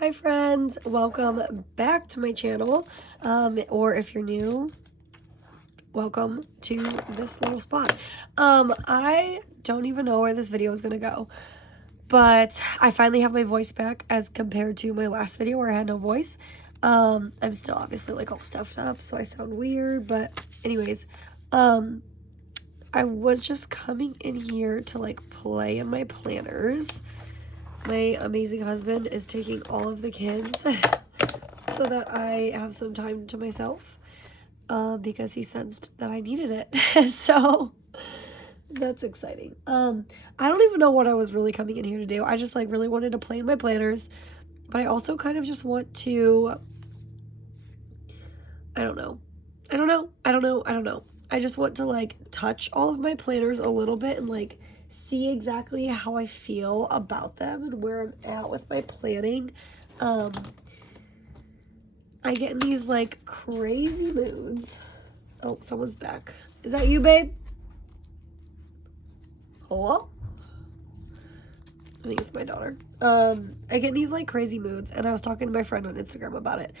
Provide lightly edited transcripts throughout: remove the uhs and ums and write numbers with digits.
Hi friends, welcome back to my channel, or if you're new, welcome to this little spot. I don't even know where this video is gonna go, but I finally have my voice back as compared to my last video where I had no voice. I'm still obviously like all stuffed up, so I sound weird, but anyways, I was just coming in here to like play in my planners. My amazing husband is taking all of the kids so that I have some time to myself because he sensed that I needed it. So that's exciting. I don't even know what I was really coming in here to do. I just like really wanted to play in my planners, but I also kind of just want to, I don't know. I just want to like touch all of my planners a little bit and like see exactly how I feel about them and where I'm at with my planning. I get in these like crazy moods. Oh, someone's back. Is that you, babe? Hello? I think it's my daughter. I get in these like crazy moods, and I was talking to my friend on Instagram about it.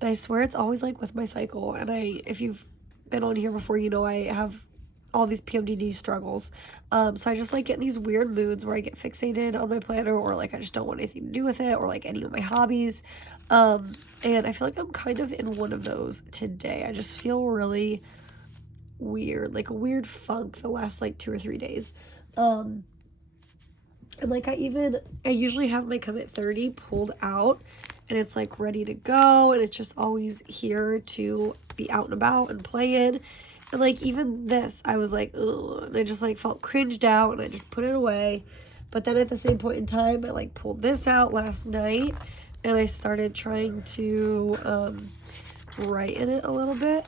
And I swear it's always like with my cycle. And if you've been on here before, you know I have all these PMDD struggles. So I just like get in these weird moods where I get fixated on my planner, or like I just don't want anything to do with it, or like any of my hobbies. And I feel like I'm kind of in one of those today. I just feel really weird, like a weird funk the last like 2 or 3 days. And like I usually have my Commit 30 pulled out and it's like ready to go, and it's just always here to be out and about and playing. And like even this, I was like, ugh, and I just like felt cringed out and I just put it away. But then at the same point in time, I like pulled this out last night and I started trying to write in it a little bit.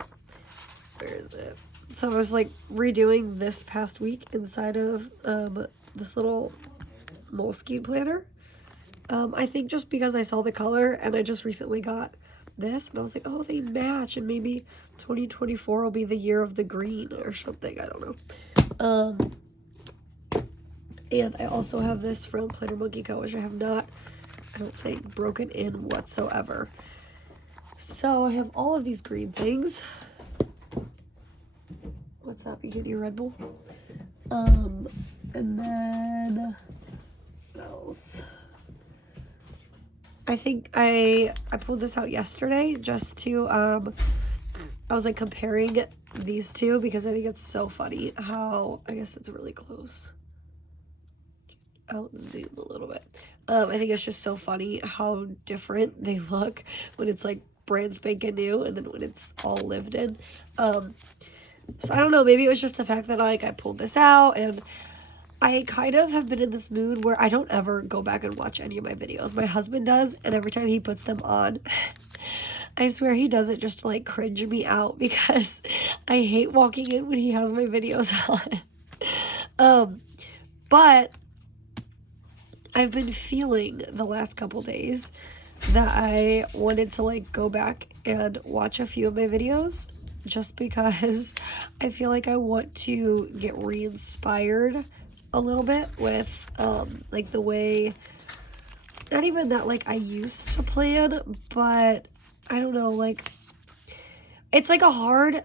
Where is it? So I was like redoing this past week inside of this little Moleskine planner. I think just because I saw the color and I just recently got this and I was like, oh, they match, and maybe 2024 will be the year of the green or something. I don't know. And I also have this from Planner Monkey Co, which I have not, I don't think, broken in whatsoever. So I have all of these green things. What's up? You getting your Red Bull? And then what else? I think I pulled this out yesterday just to I was like comparing these two because I think it's so funny how, I guess it's really close. I'll zoom a little bit. I think it's just so funny how different they look when it's like brand spanking new and then when it's all lived in. So I don't know, maybe it was just the fact that like I pulled this out, and I kind of have been in this mood where I don't ever go back and watch any of my videos. My husband does, and every time he puts them on, I swear he does it just to like cringe me out because I hate walking in when he has my videos on. But I've been feeling the last couple days that I wanted to like go back and watch a few of my videos just because I feel like I want to get re-inspired a little bit with like the way, not even that like I used to plan, but I don't know, like it's like a hard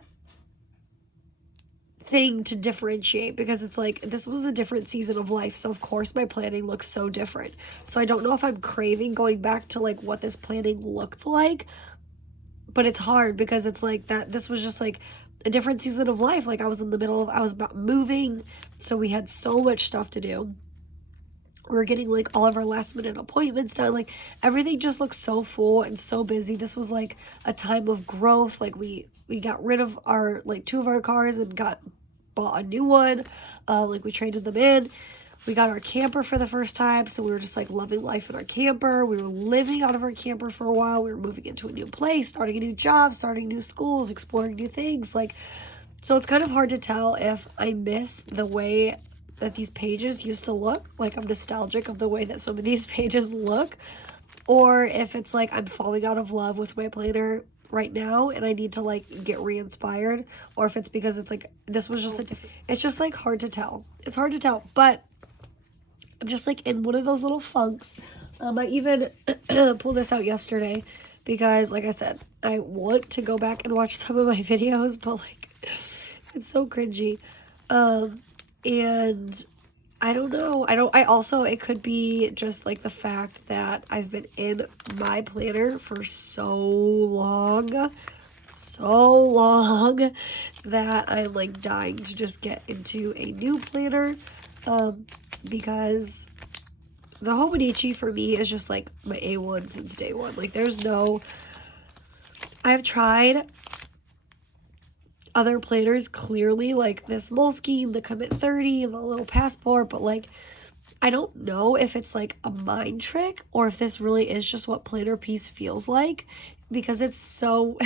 thing to differentiate because it's like this was a different season of life, so of course my planning looks so different. So I don't know if I'm craving going back to like what this planning looked like, but it's hard because it's like that this was just like a different season of life. Like I was about moving, so we had so much stuff to do. We were getting like all of our last minute appointments done. Like everything just looked so full and so busy. This was like a time of growth. Like we got rid of our like 2 of our cars and bought a new one. Like we traded them in. We got our camper for the first time, so we were just like loving life in our camper. We were living out of our camper for a while. We were moving into a new place, starting a new job, starting new schools, exploring new things. Like, so it's kind of hard to tell if I miss the way that these pages used to look. Like I'm nostalgic of the way that some of these pages look, or if it's like I'm falling out of love with my planner right now and I need to like get re-inspired, or if it's because it's like this was just it's just like hard to tell. It's hard to tell, but I'm just like in one of those little funks I even pulled this out yesterday because, like I said, I want to go back and watch some of my videos, but like, it's so cringy. And I don't know. It could be just like the fact that I've been in my planner for so long that I'm like dying to just get into a new planner. Because the Hobonichi for me is just like my A1 since day one. Like I've tried other planners, clearly, like this Moleskine, the Commit 30, the little passport, but like I don't know if it's like a mind trick or if this really is just what Planner Piece feels like, because it's so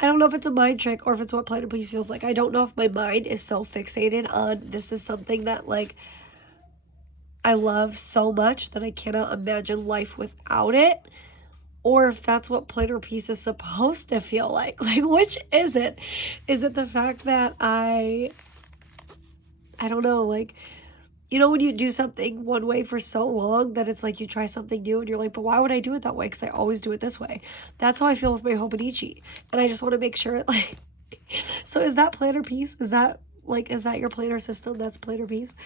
I don't know if it's a mind trick or if it's what Planner Piece feels like. I don't know if my mind is so fixated on this is something that like I love so much that I cannot imagine life without it, or if that's what Planner Piece is supposed to feel like. Like, which is it? Is it the fact that I don't know, like, you know, when you do something one way for so long that it's like you try something new and you're like, but why would I do it that way? Because I always do it this way. That's how I feel with my Hobonichi. And I just want to make sure, like, so is that Planner Piece? Is that your planner system? That's Planner Piece?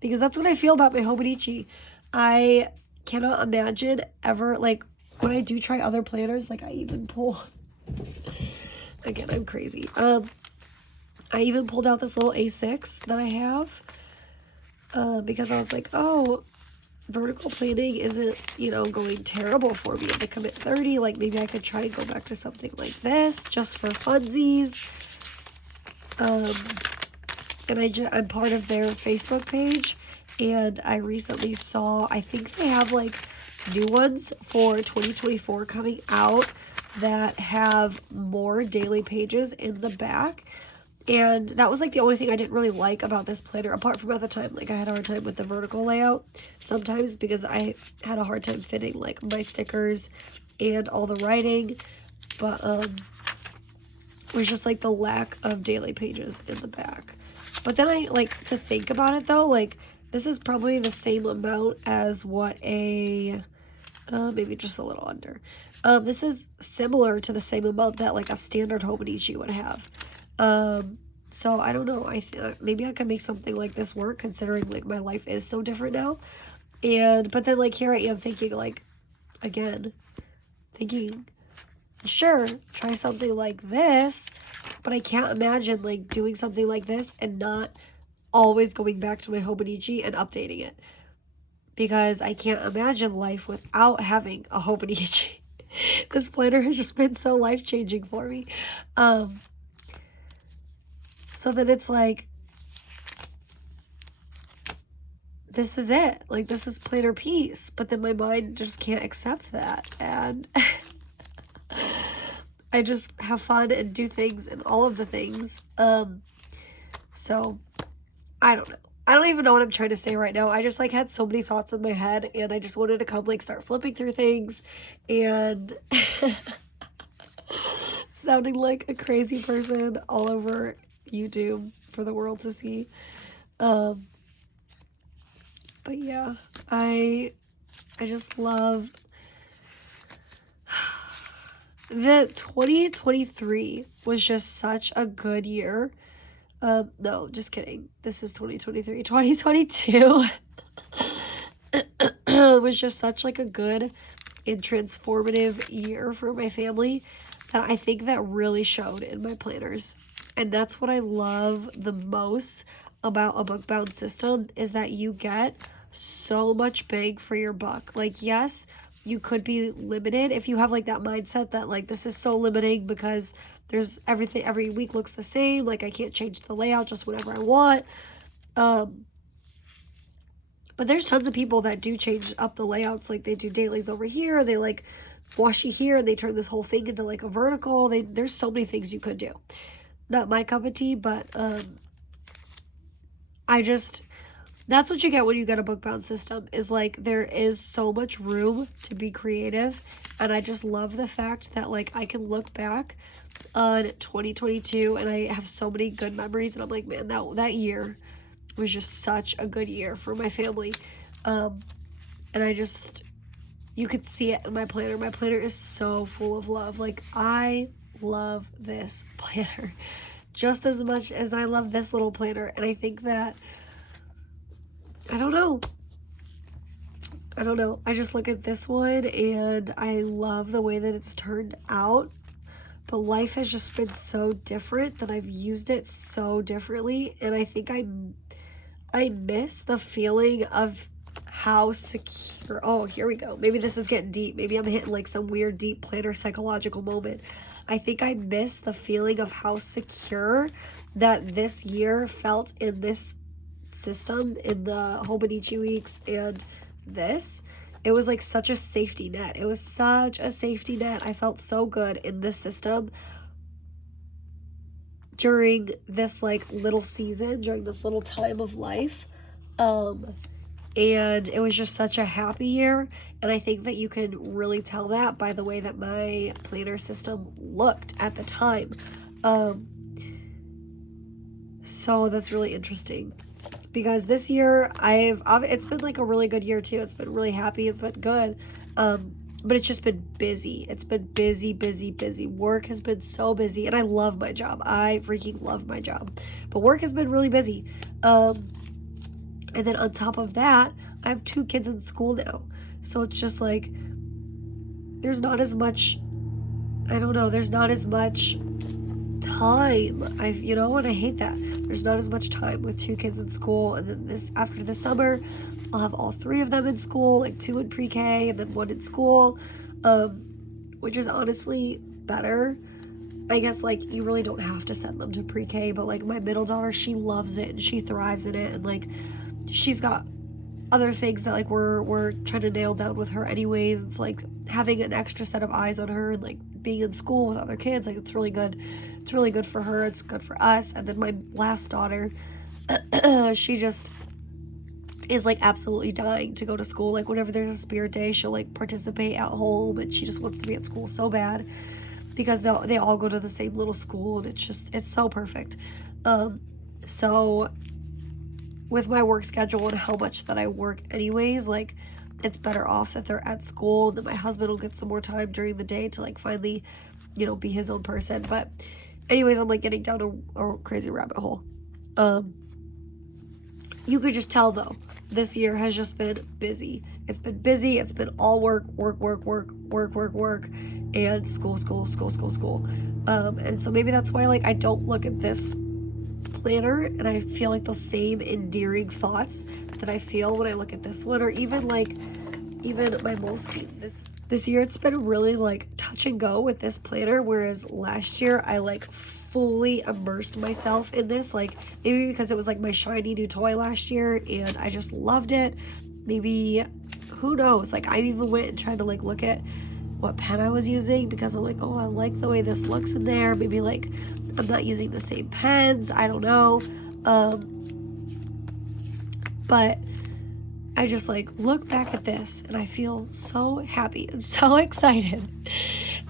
Because that's what I feel about my Hobonichi. I cannot imagine ever, like, when I do try other planners, like I even pulled, again, I'm crazy. I even pulled out this little A6 that I have, because I was like, oh, vertical planning isn't, you know, going terrible for me. If I commit 30, like maybe I could try and go back to something like this just for funsies. And I'm part of their Facebook page, and I recently saw, I think they have like new ones for 2024 coming out that have more daily pages in the back. And that was like the only thing I didn't really like about this planner, apart from at the time, like I had a hard time with the vertical layout sometimes because I had a hard time fitting like my stickers and all the writing. But it was just like the lack of daily pages in the back. But then I like to think about it though, like this is probably the same amount as what a maybe just a little under. This is similar to the same amount that like a standard Hobonichi would have. So I don't know, maybe I can make something like this work, considering like my life is so different now. But then like here I am thinking like, again, sure, try something like this, but I can't imagine like doing something like this and not always going back to my Hobonichi and updating it, because I can't imagine life without having a Hobonichi. This planner has just been so life-changing for me. So then it's like, this is it. Like, this is Planner Piece. But then my mind just can't accept that. And I just have fun and do things and all of the things. So, I don't know. I don't even know what I'm trying to say right now. I just, like, had so many thoughts in my head. And I just wanted to come, like, start flipping through things. And sounding like a crazy person all over YouTube for the world to see. But yeah, I just love that 2023 was just such a good year. No, just kidding. This is 2023. 2022 was just such like a good and transformative year for my family that I think that really showed in my planners. And that's what I love the most about a book bound system, is that you get so much bang for your buck. Like, yes, you could be limited if you have like that mindset that like this is so limiting because there's everything, every week looks the same, like I can't change the layout just whenever I want. But there's tons of people that do change up the layouts. Like they do dailies over here, they like washi here, and they turn this whole thing into like a vertical. There's so many things you could do. Not my cup of tea, but that's what you get when you get a book bound system, is like there is so much room to be creative. And I just love the fact that like I can look back on 2022 and I have so many good memories, and I'm like, man, that year was just such a good year for my family. And And you could see it in my planner. My planner is so full of love. Like, I love this planner just as much as I love this little planner. And I think that, I don't know. I just look at this one and I love the way that it's turned out. But life has just been so different that I've used it so differently. And I think I miss the feeling of how secure. Oh, here we go. Maybe this is getting deep. Maybe I'm hitting like some weird deep planner psychological moment. I think I miss the feeling of how secure that this year felt in this system, in the Hobonichi weeks and this. It was like such a safety net. It was such a safety net. I felt so good in this system during this like little season, during this little time of life. And it was just such a happy year. And I think that you can really tell that by the way that my planner system looked at the time. So that's really interesting. Because this year, it's been like a really good year too. It's been really happy. It's been good. But it's just been busy. It's been busy, busy, busy. Work has been so busy. And I love my job. I freaking love my job. But work has been really busy. And then on top of that, I have 2 kids in school now. So it's just like, there's not as much, there's not as much time. And I hate that. There's not as much time with 2 kids in school. And then after the summer, I'll have all 3 of them in school, like 2 in pre-K and then 1 in school, which is honestly better. I guess, like, you really don't have to send them to pre-K, but, like, my middle daughter, she loves it and she thrives in it. And, like, she's got other things that, like, we're trying to nail down with her anyways. It's, like, having an extra set of eyes on her and, like, being in school with other kids, like, it's really good. It's really good for her. It's good for us. And then my last daughter, she just is, like, absolutely dying to go to school. Like, whenever there's a spirit day, she'll, like, participate at home, and she just wants to be at school so bad because they all go to the same little school, and it's so perfect. So with my work schedule and how much that I work anyways, like, it's better off that they're at school, and then my husband will get some more time during the day to, like, finally, be his own person. But anyways, I'm, like, getting down a crazy rabbit hole. You could just tell, though, this year has just been busy. It's been busy. It's been all work, and school. And so maybe that's why, like, I don't look at this planner and I feel like those same endearing thoughts that I feel when I look at this one, or even my Moleskine. This year it's been really, like, touch and go with this planner, whereas last year I, like, fully immersed myself in this, like, maybe because it was, like, my shiny new toy last year and I just loved it. Maybe, who knows, like, I even went and tried to, like, look at what pen I was using because I'm like, oh, I like the way this looks in there. Maybe, like, I'm not using the same pens, I don't know. But I just, like, look back at this and I feel so happy and so excited.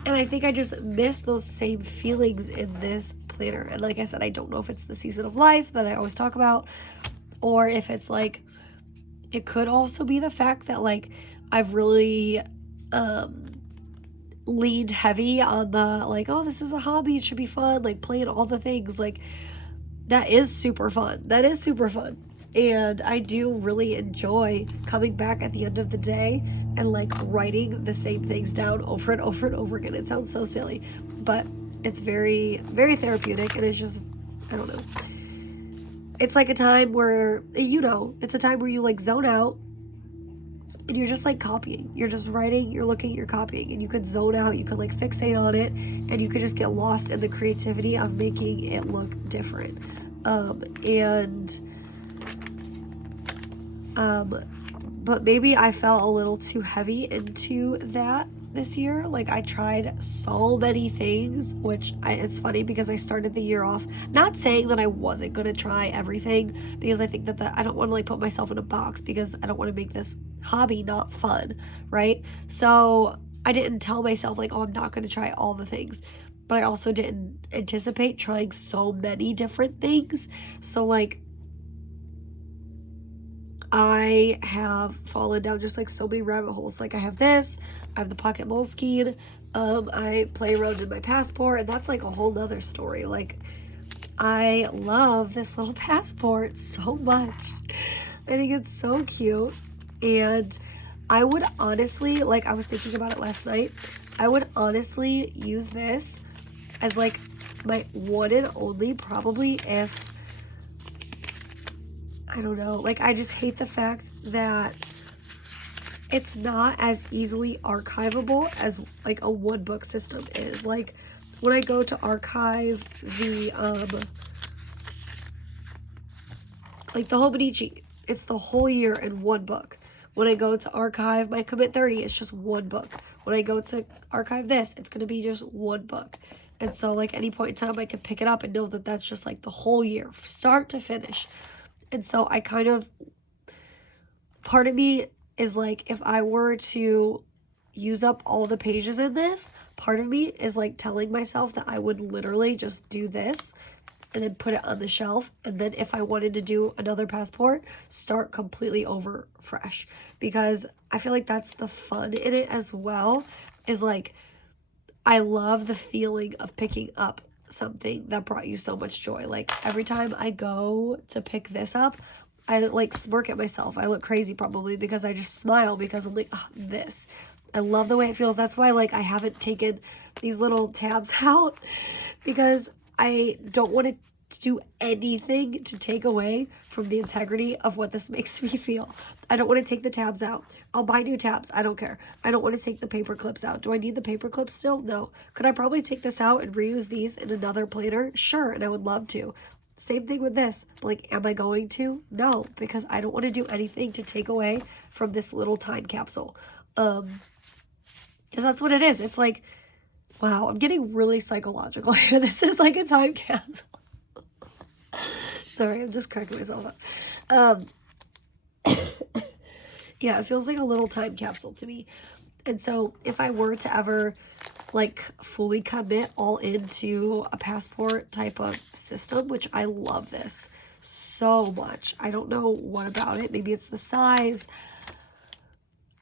And I think I just miss those same feelings in this planner. And like I said, I don't know if it's the season of life that I always talk about, or if it's, like, it could also be the fact that, like, I've really leaned heavy on the, like, oh, this is a hobby, it should be fun, like, playing all the things. Like, that is super fun. And I do really enjoy coming back at the end of the day and, like, writing the same things down over and over and over again. It sounds so silly, but it's very, very therapeutic. And it's just, I don't know. It's like a time where, it's a time where you, like, zone out and you're just, like, copying. You're just writing, you're looking, you're copying. And you could zone out, you could, like, fixate on it, and you could just get lost in the creativity of making it look different. But maybe I felt a little too heavy into that this year. Like, I tried so many things, which it's funny because I started the year off not saying that I wasn't going to try everything, because I think that I don't want to, like, put myself in a box, because I don't want to make this hobby not fun, right? So I didn't tell myself, like, oh, I'm not going to try all the things, but I also didn't anticipate trying so many different things. So, like, I have fallen down just like so many rabbit holes. Like I have this, I have the pocket moleskine, I play around in my passport, and that's like a whole nother story. Like I love this little passport so much. I think it's so cute. And I would honestly, like I was thinking about it last night, I would honestly use this as like my one and only, probably, if, I don't know, like I just hate the fact that it's not as easily archivable as like a one book system is. Like when I go to archive the like the Hobonichi, it's the whole year in one book. When I go to archive my Commit 30, it's just one book. When I go to archive this, it's going to be just one book. And so like any point in time I can pick it up and know that that's just like the whole year, start to finish. And so I kind of, part of me is like, if I were to use up all the pages in this, part of me is like telling myself that I would literally just do this and then put it on the shelf, and then if I wanted to do another passport, start completely over fresh. Because I feel like that's the fun in it as well, is like I love the feeling of picking up something that brought you so much joy. Like every time I go to pick this up, I like smirk at myself. I look crazy probably because I just smile because I'm like, oh, this. I love the way it feels. That's why like I haven't taken these little tabs out, because I don't want to do anything to take away from the integrity of what this makes me feel. I don't want to take the tabs out. I'll buy new tabs. I don't care. I don't want to take the paper clips out. Do I need the paper clips still? No. Could I probably take this out and reuse these in another planner? Sure, and I would love to. Same thing with this. Like, am I going to? No, because I don't want to do anything to take away from this little time capsule. Because that's what it is. It's like, wow, I'm getting really psychological here. This is like a time capsule. Sorry, I'm just cracking myself up. Yeah, it feels like a little time capsule to me. And so if I were to ever like fully commit all into a passport type of system, which I love this so much. I don't know what about it. Maybe it's the size.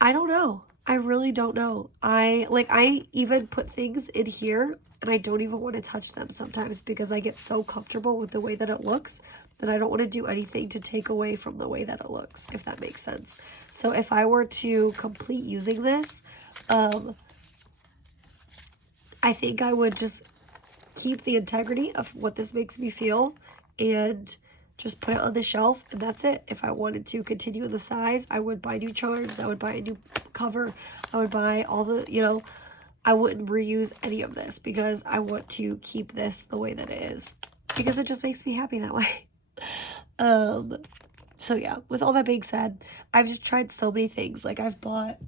I don't know. I really don't know. I even put things in here and I don't even want to touch them sometimes because I get so comfortable with the way that it looks that I don't want to do anything to take away from the way that it looks, if that makes sense. So if I were to complete using this, I think I would just keep the integrity of what this makes me feel and just put it on the shelf, and that's it. If I wanted to continue the size, I would buy new charms, I would buy a new cover, I would buy all the, I wouldn't reuse any of this because I want to keep this the way that it is because it just makes me happy that way. So yeah, with all that being said, I've just tried so many things. Like I've bought,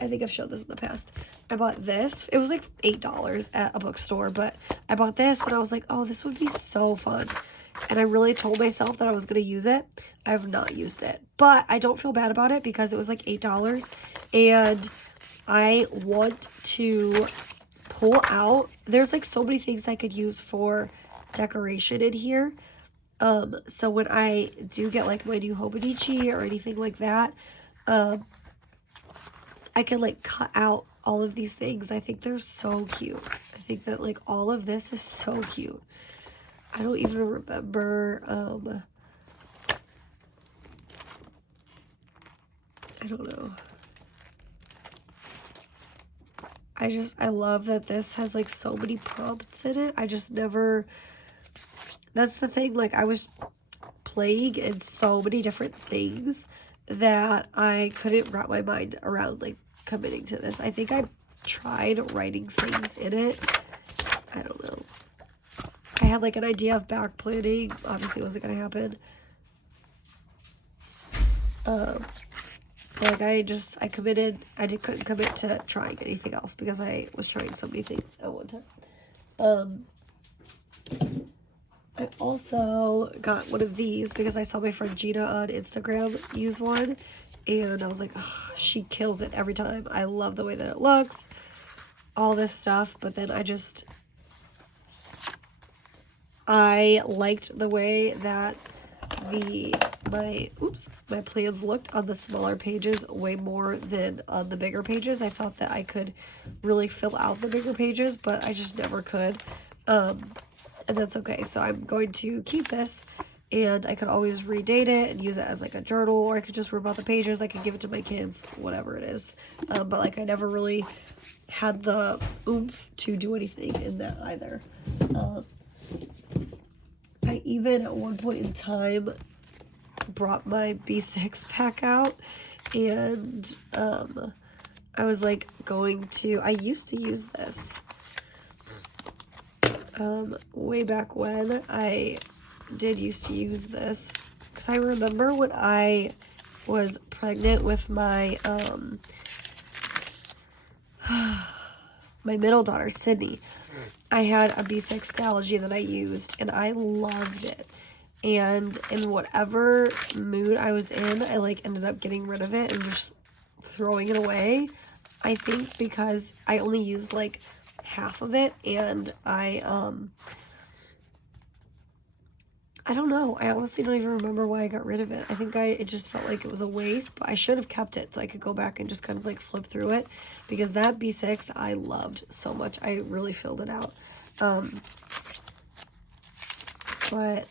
I think I've showed this in the past. I bought this. It was like $8 at a bookstore, but I bought this and I was like, oh, this would be so fun. And I really told myself that I was going to use it. I have not used it, but I don't feel bad about it because it was like $8 and I want to pull out. There's like so many things I could use for decoration in here. So when I do get like my new Hobonichi or anything like that, I can like cut out all of these things. I think they're so cute. I think that like all of this is so cute. I don't even remember, I don't know. I love that this has like so many prompts in it. I just never, that's the thing, like I was playing in so many different things that I couldn't wrap my mind around like committing to this. I think I tried writing things in it. I don't know. I had like an idea of back planning. Obviously it wasn't gonna happen. Like I committed, couldn't commit to trying anything else because I was trying so many things at one time. I also got one of these because I saw my friend Gina on Instagram use one and I was like, oh, she kills it every time. I love the way that it looks, all this stuff, but then I liked the way that my plans looked on the smaller pages way more than on the bigger pages. I thought that I could really fill out the bigger pages, but I just never could. And that's okay. So I'm going to keep this, and I could always redate it and use it as like a journal, or I could just rip out the pages. I could give it to my kids, whatever it is. But like I never really had the oomph to do anything in that either. I even at one point in time brought my B6 pack out, and I was like I used to use this way back when. I did used to use this because I remember when I was pregnant with my my middle daughter, Sydney. I had a B6 Stalogy that I used, and I loved it. And in whatever mood I was in, I like ended up getting rid of it and just throwing it away. I think because I only used like half of it, and I don't know. I honestly don't even remember why I got rid of it. I think it just felt like it was a waste, but I should have kept it so I could go back and just kind of like flip through it, because that B6 I loved so much. I really filled it out. But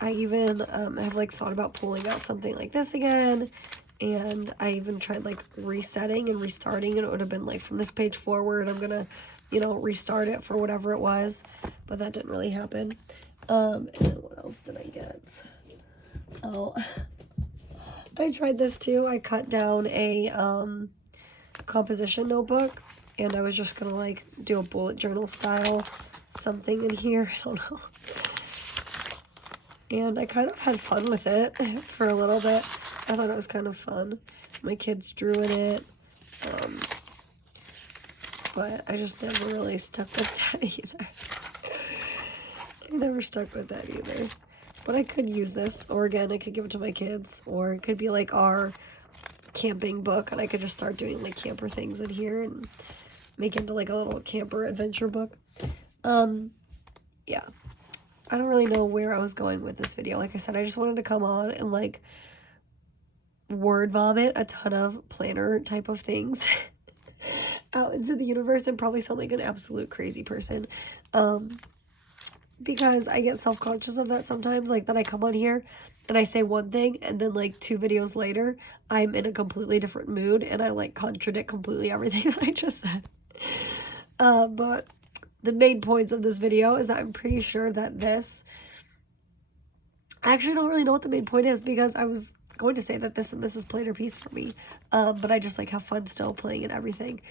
I even have like thought about pulling out something like this again, and I even tried like resetting and restarting, and it would have been like from this page forward I'm gonna, you know, restart it for whatever it was, but that didn't really happen. And what else did I get? Oh, I tried this too. I cut down a composition notebook, and I was just gonna like do a bullet journal style something in here. I don't know. And I kind of had fun with it for a little bit. I thought it was kind of fun. My kids drew in it. But I just never really stuck with that either. I never stuck with that either. But I could use this, or again, I could give it to my kids, or it could be like our camping book, and I could just start doing like camper things in here and make it into like a little camper adventure book. Yeah. I don't really know where I was going with this video. Like I said, I just wanted to come on and like word vomit a ton of planner type of things out into the universe and probably sound like an absolute crazy person. Because I get self-conscious of that sometimes, like that I come on here and I say one thing, and then like 2 videos later I'm in a completely different mood and I like contradict completely everything that I just said. But the main points of this video is that I'm pretty sure that I actually don't really know what the main point is, because I was going to say that this and this is planner piece for me, but I just like have fun still playing and everything.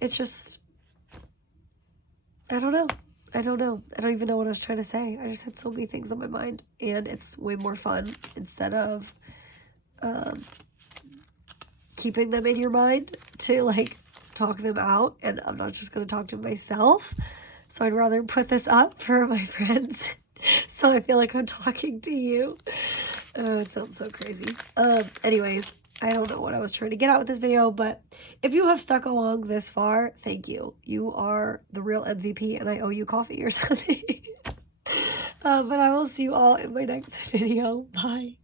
It's just, I don't know. I don't even know what I was trying to say. I just had so many things on my mind, and it's way more fun instead of keeping them in your mind to like talk them out, and I'm not just going to talk to myself. So I'd rather put this up for my friends so I feel like I'm talking to you. It sounds so crazy. Anyways, I don't know what I was trying to get out with this video, but if you have stuck along this far, thank you. You are the real MVP, and I owe you coffee or something. But I will see you all in my next video. Bye.